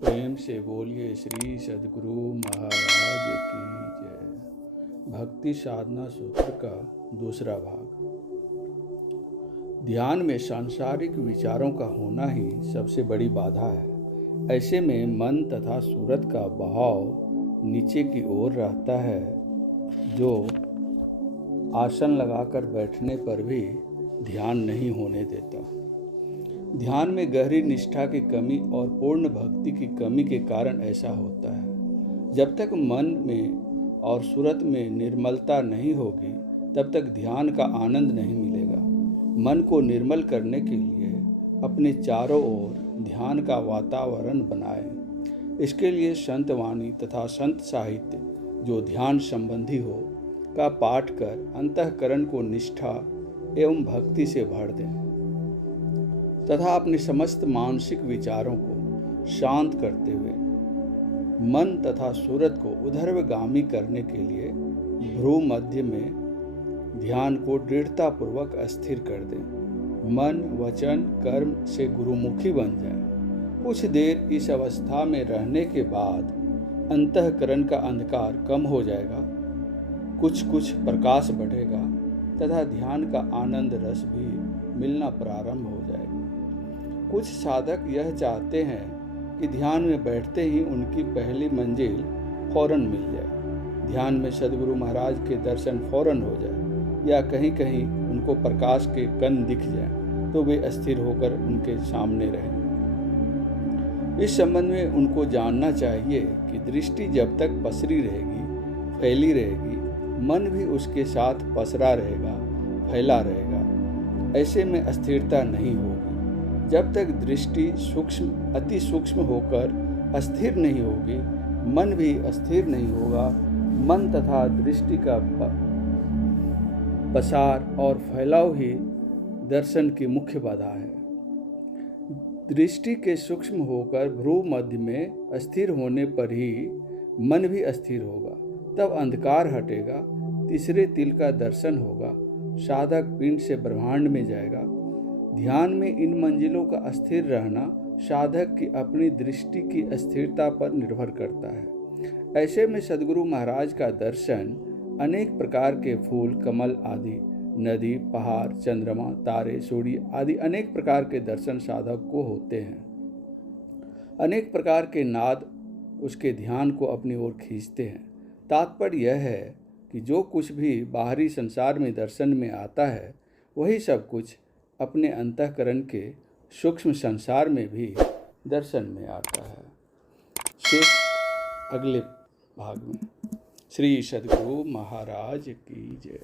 प्रेम से बोलिए श्री सद्गुरु महाराज की जय। भक्ति साधना सूत्र का दूसरा भाग। ध्यान में सांसारिक विचारों का होना ही सबसे बड़ी बाधा है। ऐसे में मन तथा सूरत का बहाव नीचे की ओर रहता है, जो आसन लगाकर बैठने पर भी ध्यान नहीं होने देता। ध्यान में गहरी निष्ठा की कमी और पूर्ण भक्ति की कमी के कारण ऐसा होता है। जब तक मन में और सूरत में निर्मलता नहीं होगी, तब तक ध्यान का आनंद नहीं मिलेगा। मन को निर्मल करने के लिए अपने चारों ओर ध्यान का वातावरण बनाएं। इसके लिए संत वाणी तथा संत साहित्य जो ध्यान संबंधी हो का पाठ कर अंतःकरण को निष्ठा एवं भक्ति से भर दें तथा अपने समस्त मानसिक विचारों को शांत करते हुए मन तथा सूरत को ऊर्ध्वगामी करने के लिए भ्रू मध्य में ध्यान को दृढ़तापूर्वक स्थिर कर दें। मन वचन कर्म से गुरुमुखी बन जाए। कुछ देर इस अवस्था में रहने के बाद अंतःकरण का अंधकार कम हो जाएगा, कुछ प्रकाश बढ़ेगा तथा ध्यान का आनंद रस भी मिलना प्रारंभ हो जाएगा। कुछ साधक यह चाहते हैं कि ध्यान में बैठते ही उनकी पहली मंजिल फौरन मिल जाए, ध्यान में सद्गुरु महाराज के दर्शन फौरन हो जाए या कहीं कहीं उनको प्रकाश के कण दिख जाए तो वे अस्थिर होकर उनके सामने रहें। इस संबंध में उनको जानना चाहिए कि दृष्टि जब तक पसरी रहेगी, फैली रहेगी, मन भी उसके साथ पसरा रहेगा, फैला रहेगा। ऐसे में अस्थिरता नहीं होगी। जब तक दृष्टि अति सूक्ष्म होकर अस्थिर नहीं होगी, मन भी अस्थिर नहीं होगा। मन तथा दृष्टि का पसार और फैलाव ही दर्शन की मुख्य बाधा है। दृष्टि के सूक्ष्म होकर भ्रू मध्य में अस्थिर होने पर ही मन भी अस्थिर होगा, तब अंधकार हटेगा, तीसरे तिल का दर्शन होगा, साधक पिंड से ब्रह्मांड में जाएगा। ध्यान में इन मंजिलों का अस्थिर रहना साधक की अपनी दृष्टि की अस्थिरता पर निर्भर करता है। ऐसे में सद्गुरु महाराज का दर्शन अनेक प्रकार के फूल, कमल आदि, नदी, पहाड़, चंद्रमा, तारे, सूर्य आदि अनेक प्रकार के दर्शन साधक को होते हैं। अनेक प्रकार के नाद उसके ध्यान को अपनी ओर खींचते हैं। तात्पर्य यह है कि जो कुछ भी बाहरी संसार में दर्शन में आता है, वही सब कुछ अपने अंतःकरण के सूक्ष्म संसार में भी दर्शन में आता है। शेष अगले भाग में। श्री सद्गुरु महाराज की जय।